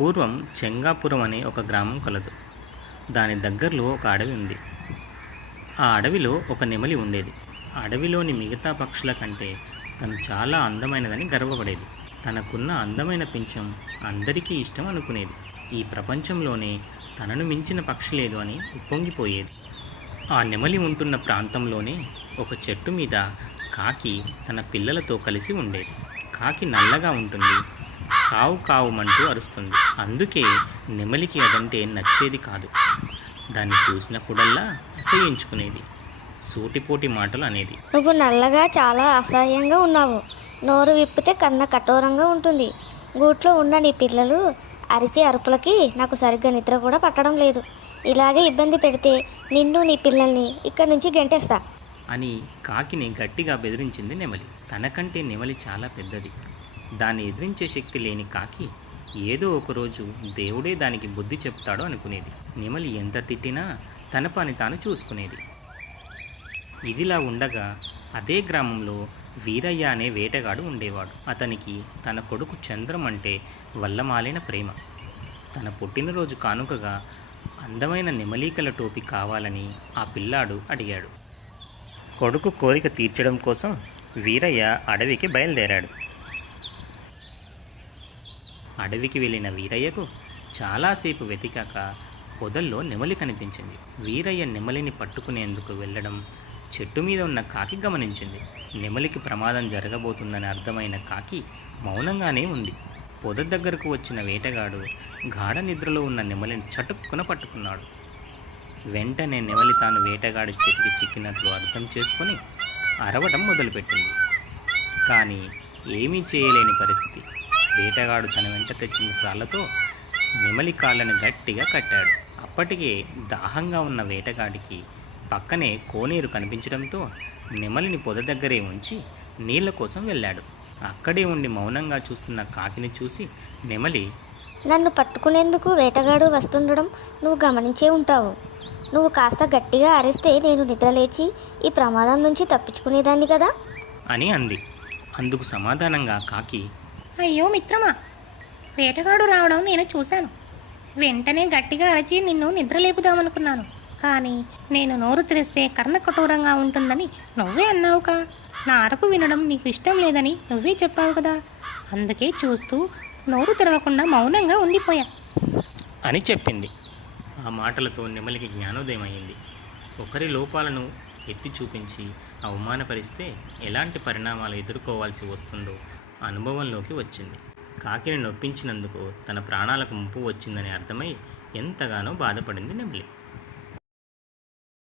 పూర్వం చెంగాపురం అనే ఒక గ్రామం కలదు. దాని దగ్గరలో ఒక అడవి ఉంది. ఆ అడవిలో ఒక నెమలి ఉండేది. అడవిలోని మిగతా పక్షుల కంటే తను చాలా అందమైనదని గర్వపడేది. తనకున్న అందమైన పింఛం అందరికీ ఇష్టం అనుకునేది. ఈ ప్రపంచంలోనే తనను మించిన పక్షి లేదు అని ఉప్పొంగిపోయేది. ఆ నెమలి ఉంటున్న ప్రాంతంలోనే ఒక చెట్టు మీద కాకి తన పిల్లలతో కలిసి ఉండేది. కాకి నల్లగా ఉంటుంది కావు కావుమంటూ అరుస్తుంది. అందుకే నెమలికి అదంటే నచ్చేది కాదు. దాన్ని చూసినప్పుడల్లా అసహించుకునేది సూటిపోటి మాటలు అనేది. నువ్వు నల్లగా చాలా అసహ్యంగా ఉన్నావు. నోరు విప్పితే కన్న కఠోరంగా ఉంటుంది. గూట్లో ఉన్న నీ పిల్లలు అరిచే అరుపులకి నాకు సరిగ్గా నిద్ర కూడా పట్టడం లేదు. ఇలాగే ఇబ్బంది పెడితే నిన్ను నీ పిల్లల్ని ఇక్కడి నుంచి గెంటేస్తా. అని కాకిని గట్టిగా బెదిరించింది నెమలి. తనకంటే నెమలి చాలా పెద్దది. దాన్ని ఎదిరించే శక్తి లేని కాకి ఏదో ఒకరోజు దేవుడే దానికి బుద్ధి చెప్తాడో అనుకునేది. నెమలి ఎంత తిట్టినా తన పని తాను చూసుకునేది. ఇదిలా ఉండగా అదే గ్రామంలో వీరయ్య అనే వేటగాడు ఉండేవాడు. అతనికి తన కొడుకు చంద్రం అంటే వల్లమాలిన ప్రేమ. తన పుట్టినరోజు కానుకగా అందమైన నెమలీకల టోపీ కావాలని ఆ పిల్లాడు అడిగాడు. కొడుకు కోరిక తీర్చడం కోసం వీరయ్య అడవికి బయలుదేరాడు. అడవికి వెళ్ళిన వీరయ్యకు చాలాసేపు వెతికాక పొదల్లో నెమలి కనిపించింది. వీరయ్య నెమలిని పట్టుకునేందుకు వెళ్ళడం చెట్టు మీద ఉన్న కాకి గమనించింది. నెమలికి ప్రమాదం జరగబోతుందని అర్థమైన కాకి మౌనంగానే ఉంది. పొద దగ్గరకు వచ్చిన వేటగాడు గాఢ నిద్రలో ఉన్న నెమలిని చటుక్కున పట్టుకున్నాడు. వెంటనే నెమలి తాను వేటగాడి చేతికి చిక్కినట్లు అర్థం చేసుకొని అరవటం మొదలుపెట్టింది. కానీ ఏమీ చేయలేని పరిస్థితి. వేటగాడు తన వెంట తెచ్చిన రాళ్ళతో నెమలి కాళ్ళని గట్టిగా కట్టాడు. అప్పటికే దాహంగా ఉన్న వేటగాడికి పక్కనే కోనేరు కనిపించడంతో నెమలిని పొద దగ్గరే ఉంచి నీళ్ళ కోసం వెళ్ళాడు. అక్కడే ఉండి మౌనంగా చూస్తున్న కాకిని చూసి నెమలి నన్ను పట్టుకునేందుకు వేటగాడు వస్తుండడం నువ్వు గమనించే ఉంటావు. నువ్వు కాస్త గట్టిగా అరిస్తే నేను నిద్రలేచి ఈ ప్రమాదం నుంచి తప్పించుకునేదాన్ని కదా? అని అంది. అందుకు సమాధానంగా కాకి అయ్యో మిత్రమా వేటగాడు రావడం నేను చూశాను. వెంటనే గట్టిగా అరచి నిన్ను నిద్రలేపుదామనుకున్నాను. కానీ నేను నోరు తెరిస్తే కర్ణ కఠోరంగా ఉంటుందని నువ్వే అన్నావుగా నా అరపు వినడం నీకు ఇష్టం లేదని నువ్వే చెప్పావు కదా. అందుకే చూస్తూ నోరు తెరవకుండా మౌనంగా ఉండిపోయా. అని చెప్పింది. ఆ మాటలతో నెమలికి జ్ఞానోదయం అయింది ఒకరి లోపాలను ఎత్తి చూపించి అవమానపరిస్తే ఎలాంటి పరిణామాలు ఎదుర్కోవాల్సి వస్తుందో అనుభవంలోకి వచ్చింది. కాకిని నొప్పించినందుకు తన ప్రాణాలకు ముప్పు వచ్చిందని అర్థమై ఎంతగానో బాధపడింది నెమిలి.